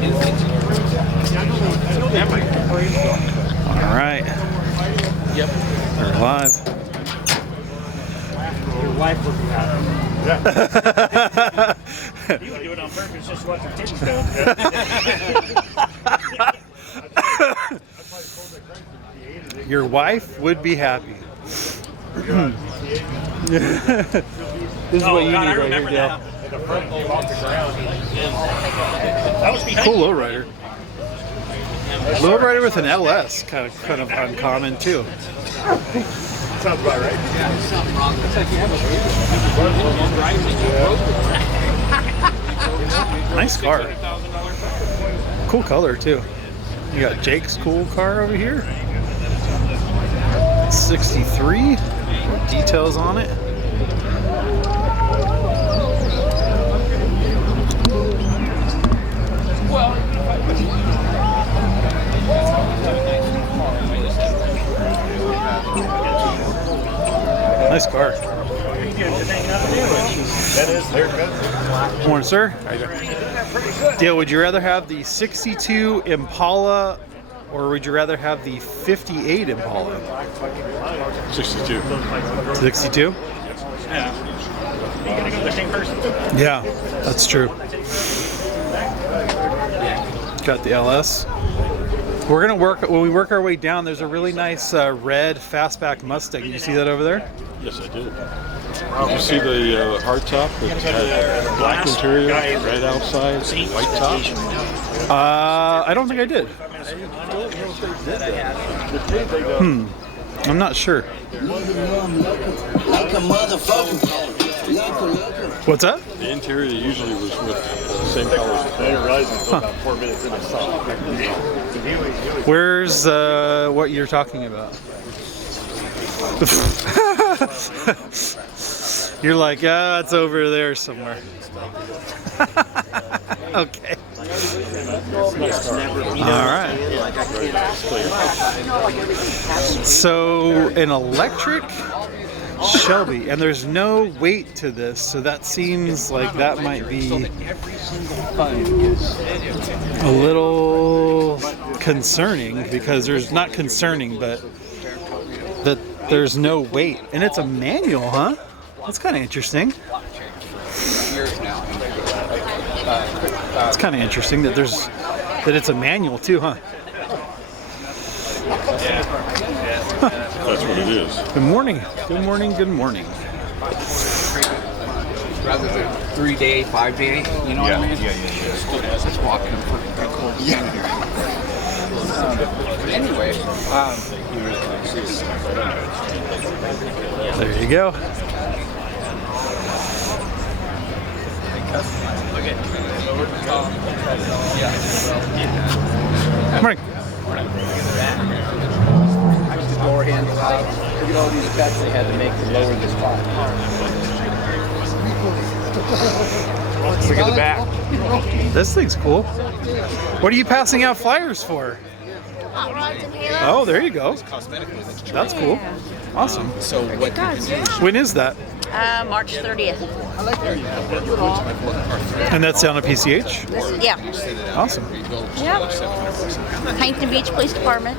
All right. Yep. We're live. Your wife would be happy. You would do it on purpose just to watch your titties go. Your wife would be happy. This is what you need right here, Dale. Cool lowrider. Lowrider with an LS, kind of uncommon too. Sounds about right. Nice car. Cool color too. You got Jake's cool car over here. 63. Details on it. Nice car. Morning, sir. How you doing? Dale, would you rather have the 62 Impala or would you rather have the 58 Impala? 62. 62? Yeah. You gonna go to the same person? Yeah, that's true. Got the LS. We're gonna work, when we work our way down, there's a really nice red fastback Mustang. You see that over there? Yes, I did. Did you see the hardtop? It had black interior, red outside, white top? I don't think I did. I'm not sure. What's that? The interior usually was with the same color as the car. I didn't realize until about 4 minutes in I saw it. Where's what you're talking about? You're like, it's over there somewhere. Okay. All right. So an electric Shelby, and there's no weight to this, so that seems like that might be a little concerning, because there's not concerning, but that there's no weight, and it's a manual, huh? That's kind of interesting. It's kind of interesting that it's a manual too, huh? That's what it is. Good morning. Good morning. Good morning. Rather than 3-day, 5-day, you know what I mean? Just walking pretty cool. Anyway, There you go. Morning. lower handle out. Look at all these cuts they had to make to lower this car. Look at the back. This thing's cool. What are you passing out flyers for? Hot rods and halos. Oh, there you go. That's cool. Awesome. So what? When is that? March 30th. And that's down at PCH? Yeah. Awesome. Yep. Huntington Beach Police Department.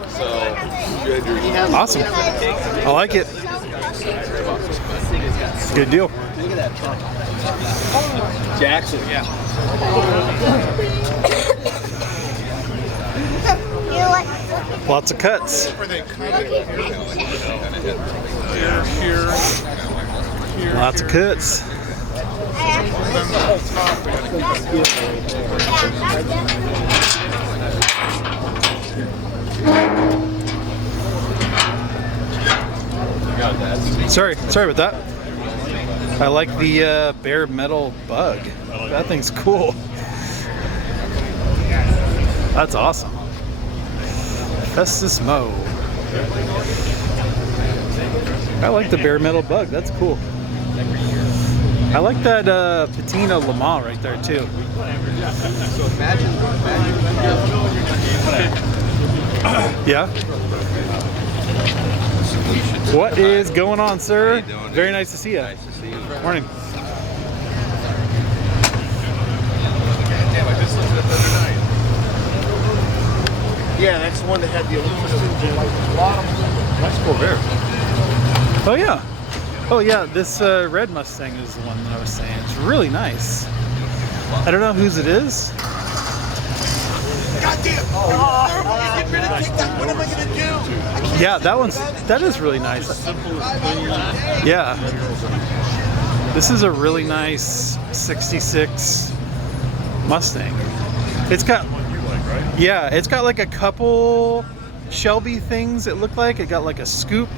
Awesome. I like it. Good deal. Jackson. Yeah. Lots of cuts. Lots of cuts. Sorry about that. I like the bare metal bug. That thing's cool. That's awesome. Festus Mo. I like the bare metal bug. That's cool. I like that patina Le Mans right there too. So imagine. Yeah. What is going on, sir? Very nice to see you. Nice to see you. Morning. Damn, I just looked at it the other night. Yeah, that's the one that had the aluminum bottom. Nice Corvair. Oh yeah. Oh yeah, this red Mustang is the one that I was saying. It's really nice. I don't know whose it is. Goddamn! Oh, get rid of take that. What am I gonna do? Yeah, that is really nice. Yeah. This is a really nice 66 Mustang. It's got, yeah, it's got like a couple Shelby things it looked like. It got like a scoop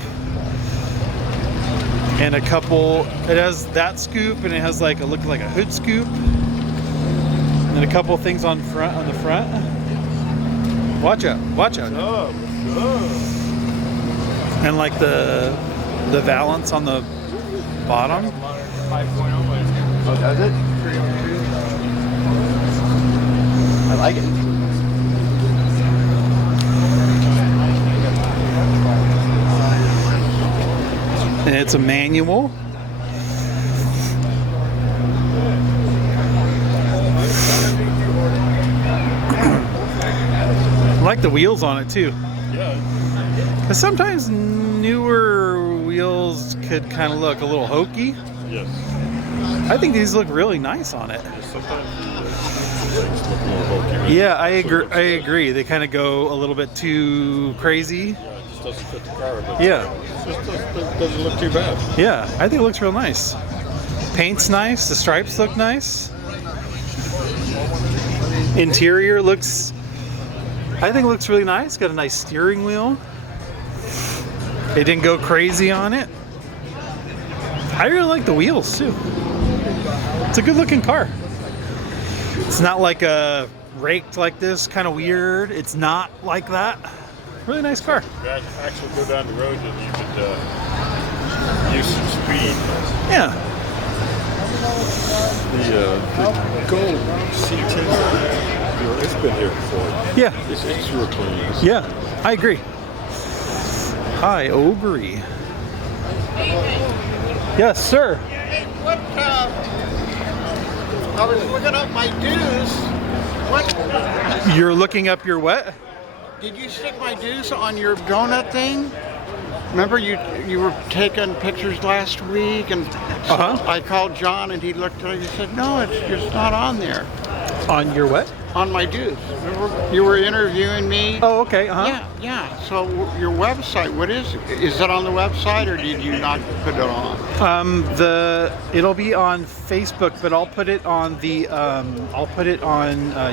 and a couple, it has that scoop and it has like a look like a hood scoop and a couple things on the front. Watch out, watch out. And like the valance on the bottom. Oh, does it? I like it. And it's a manual. I like the wheels on it too. Yeah. Because sometimes newer wheels could kind of look a little hokey. Yes. I think these look really nice on it. Sometimes things look more bulky. Yeah, I agree. They kind of go a little bit too crazy. Yeah, it just doesn't fit the car. But Yeah. it just doesn't look too bad. Yeah, I think it looks real nice. Paint's nice. The stripes look nice. Interior looks, I think it looks really nice. Got a nice steering wheel. They didn't go crazy on it. I really like the wheels too. It's a good looking car. It's not like a raked like this, kind of weird. It's not like that. Really nice car. You could actually go down the road and you could use some speed. Yeah. The gold C10, it's been here before. Yeah. It's real clean. Yeah. I agree. Hi, Obery. Yes, sir. What? I was looking up my dues. What? You're looking up your what? Did you stick my dues on your donut thing? Remember you were taking pictures last week, and so I called John, and he looked at it. He said, "No, it's just not on there." On your what? On my dues. Remember you were interviewing me? Oh, okay. Yeah. So your website, what is it? Is it on the website, or did you not put it on? It'll be on Facebook, but I'll put it on the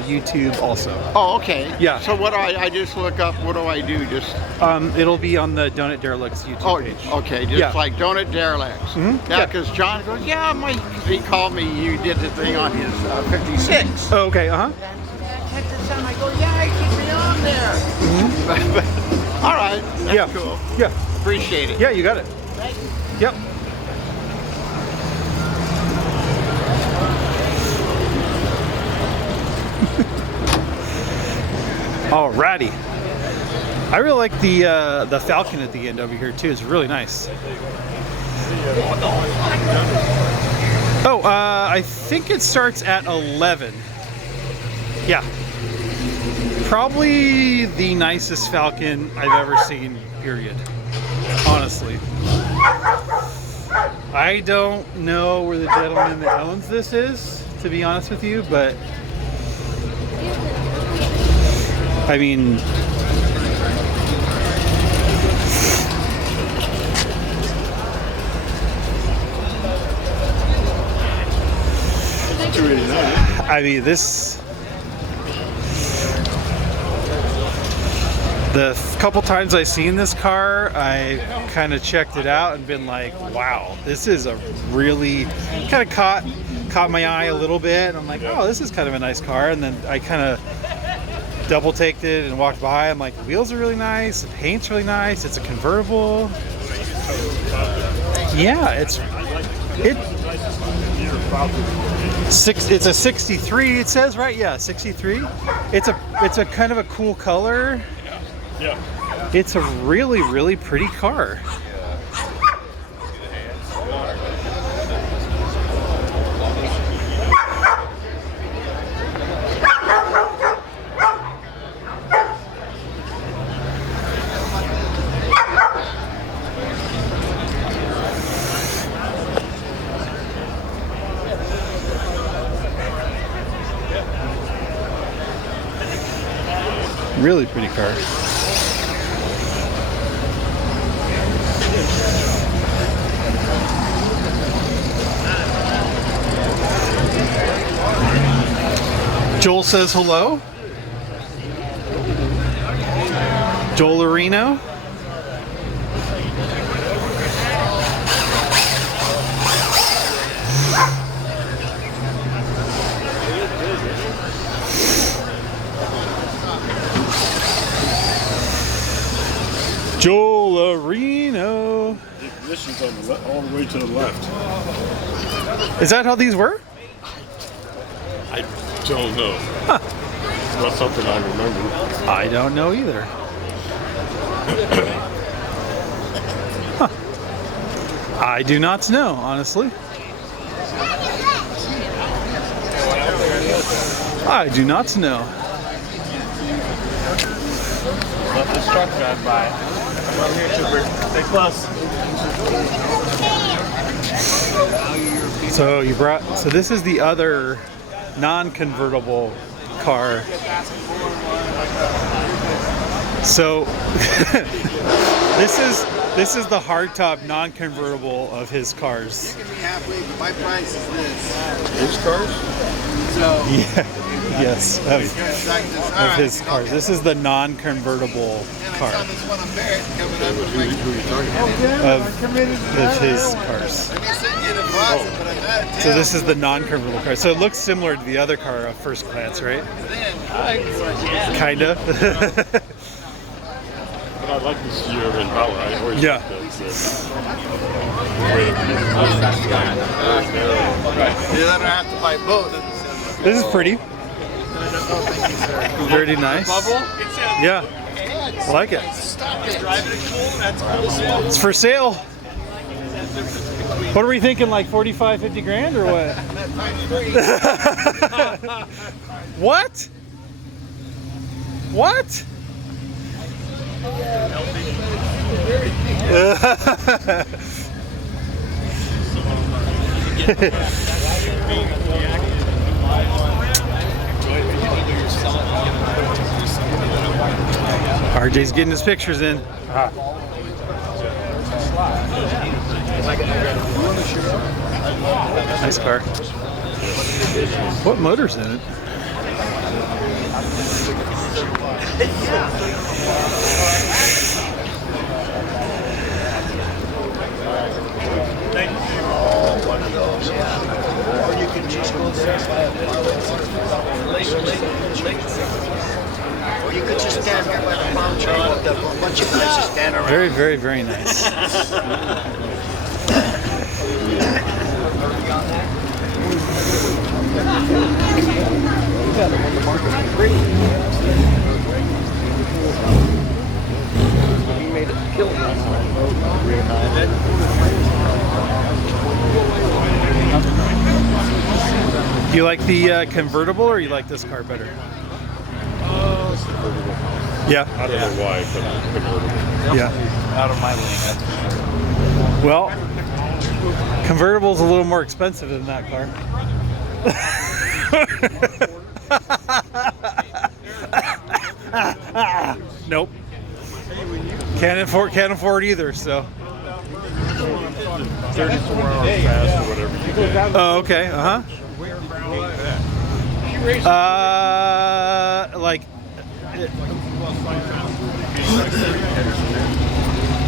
YouTube also. Oh, okay. Yeah. So what do I just look up? What do I do? Just It'll be on the Donut Derelicts YouTube page. Okay. Just like Donut Derelicts. Yeah, because John goes, he called me. You did the thing on his 56. Oh, okay. Check this out. I go, it should be on there. All right. That's cool. Yeah. Appreciate it. Yeah, you got it. Thank you. Yep. Alrighty. I really like the Falcon at the end over here too. It's really nice. Oh, I think it starts at 11. Yeah. Probably the nicest Falcon I've ever seen, period. Honestly. I don't know where the gentleman that owns this is, to be honest with you, but I mean, the couple times I've seen this car, I kind of checked it out and been like, wow, this is a really, kind of caught my eye a little bit. And I'm like, oh, this is kind of a nice car. And then I kind of double taked it and walked by. I'm like, the wheels are really nice, the paint's really nice, it's a convertible. Yeah, it's a 63, it says, right? Yeah, 63. It's a kind of a cool color. Yeah. It's a really, really pretty car. Really pretty car. Joel says hello. Joel Areno. Joel Areno. The ignition's on the all the way to the left. Is that how these were? I don't know. Huh. It's not something I remember. I don't know either. Huh. I do not know, honestly. I do not know. Let this truck drive by. Come on here, Trooper. Stay close. So you brought. So this is the other non-convertible car. So this is the hardtop non-convertible of his cars. You can be halfway, but my price is this. His cars? So. Yeah. Yes. Of his Of cars. This is the non-convertible car this one on Barrett coming up with Who are you talking about? of his cars. Let me send you the deposit, but I'm out of town. So this is the non-convertible car. So it looks similar to the other car at first glance, right? Kinda. But I like this year in Bauer. I always Yeah. like that. You don't have to buy both. This is pretty. Very nice. Yeah. I like it. It's for sale. What are we thinking, like 45, 50 grand or what? What? What? RJ's getting his pictures in. Nice car. What motor's in it? Or you could just stand here by the palm tree with a bunch of guys just stand around. Very, very, very nice. He made it kill Do you like the convertible or you like this car better? Yeah. I don't know why, but convertible. Yeah. Out of my lane. Well, convertible's a little more expensive than that car. Nope. Can't afford either, so. 34 hours fast or whatever you get. Oh, okay. Uh-huh. Like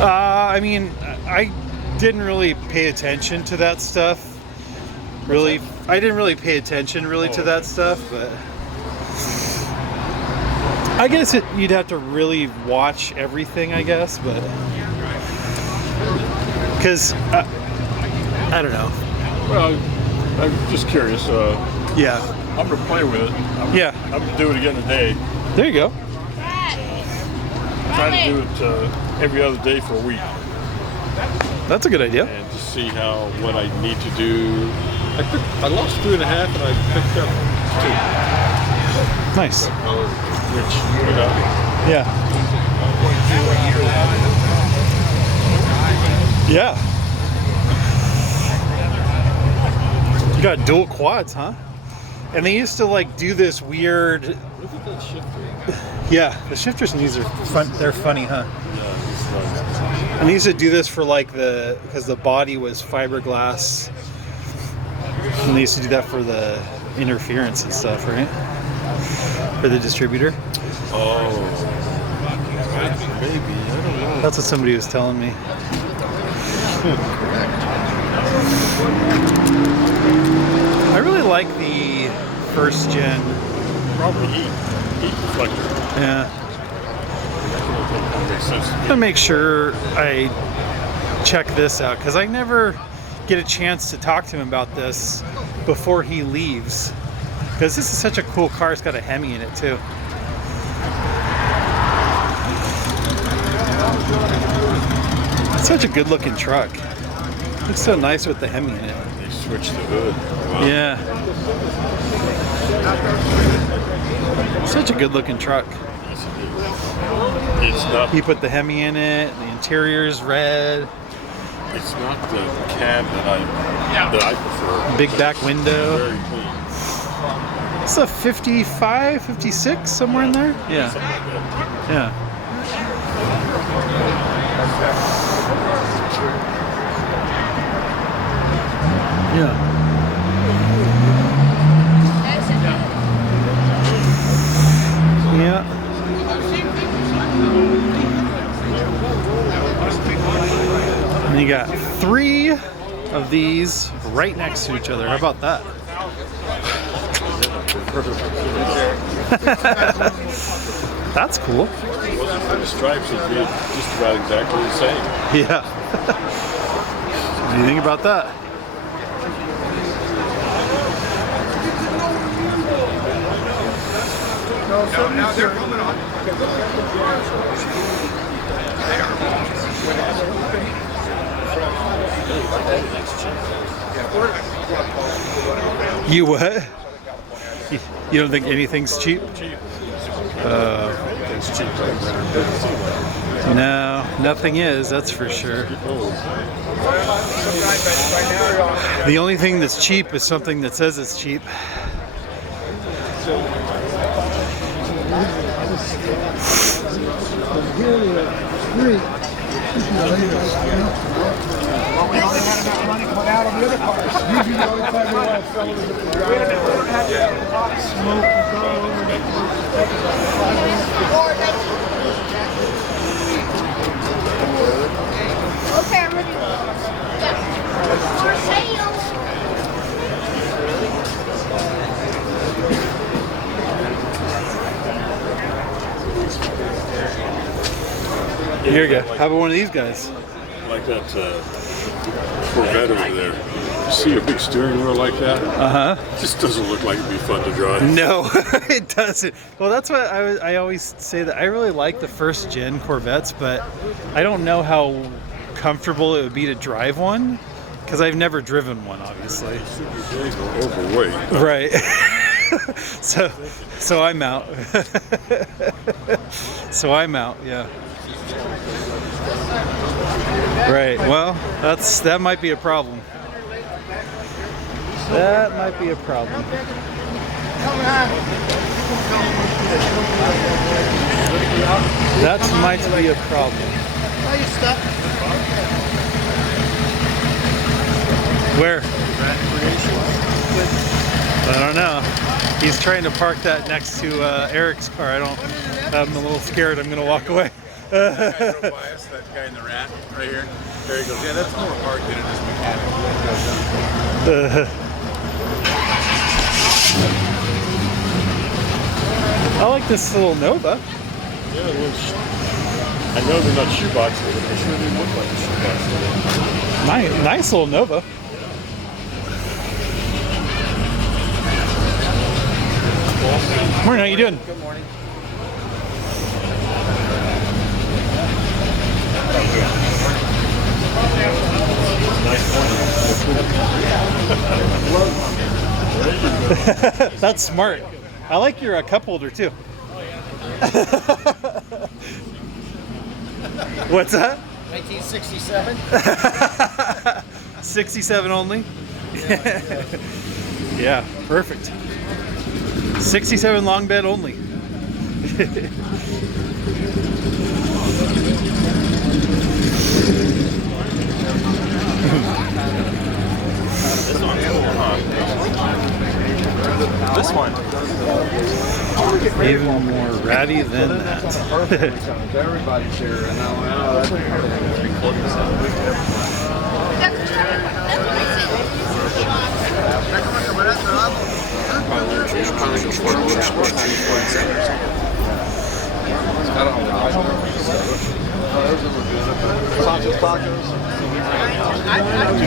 I mean, I didn't really pay attention to that stuff. Really, I didn't really pay attention really to that stuff, but I guess you'd have to really watch everything, I guess, but because I don't know. Well, I'm just curious. Yeah. I'm gonna play with it. Yeah. I'm gonna do it again today. There you go. Try to do it every other day for a week, That's a good idea. and to see what I need to do. I lost 3.5, and I picked up 2. Nice. Which, you know, Yeah. Yeah. You got dual quads, huh? And they used to like do this weird. Look at that shifter. Yeah, the shifters in these are fun. They're funny, huh? Yeah, it's nice. And they used to do this for like because the body was fiberglass. And they used to do that for the interference and stuff, right? For the distributor. Oh, maybe. I don't know. That's what somebody was telling me. I really like the first gen. Probably heat reflector. Yeah. That makes sense to I'm me. gonna make sure I check this out because I never get a chance to talk to him about this before he leaves. Because this is such a cool car. It's got a Hemi in it too. It's such a good looking truck. Looks so nice with the Hemi in it. They switched the hood. Wow. Yeah. Such a good looking truck. Yes, it is. It's not. He put the Hemi in it. The interior's red. It's not the cab that I prefer. Big back window. Very clean. It's a 55, 56, somewhere in there. Yeah. Something like that. Yeah. Yeah. Yeah. And you got 3 of these right next to each other. How about that? That's cool. If it wasn't for the stripes, it'd be just about exactly the same. Yeah. What do you think about that? Now they're coming on. You what? You don't think anything's cheap? It's cheap, right? No, nothing is, that's for sure. The only thing that's cheap is something that says it's cheap. We only had enough money to put out on the other cars. Usually the only time we want to sell it Okay, I'm ready. For sale. Here you go. How about one of these guys? Like that Corvette over there. You see a big steering wheel like that? Uh-huh. It just doesn't look like it'd be fun to drive. No, it doesn't. Well, that's what I always say, that I really like the first gen Corvettes, but I don't know how comfortable it would be to drive one because I've never driven one, obviously. Super big or overweight. Right. so I'm out. So I'm out. Yeah. Right. Well, that might be a problem. That might be a problem. That might be a problem. Where? I don't know. He's trying to park that next to Eric's car. I'm a little scared. I'm gonna walk away. That guy drove by us, that guy in the rat right here. There he goes. Yeah, that's more hard than it is mechanical. I like this little Nova. Yeah, it was. I know they're not shoeboxes, but they sure do look like a shoebox. Nice little Nova. Morning, how you doing? Good morning. That's smart. I like your cup holder too. What's that? 1967. 67 only? Yeah, perfect. 67 long bed only. This one. Even more ratty than that. Everybody's here, and now that's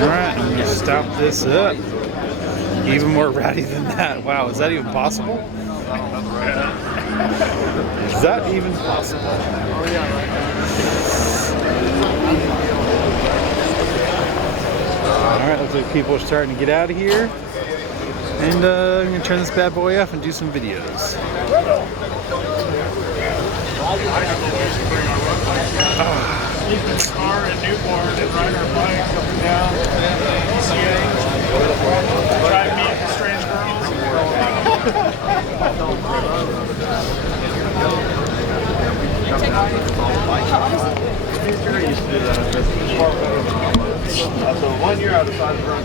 Alright, I'm gonna stop this up. Even more ratty than that. Wow, is that even possible? Is that even possible? Alright, looks like people are starting to get out of here. And I'm gonna turn this bad boy off and do some videos. Car in Newport and ride our bikes up and down. Try and meet strange girls. So 1 year I decided to run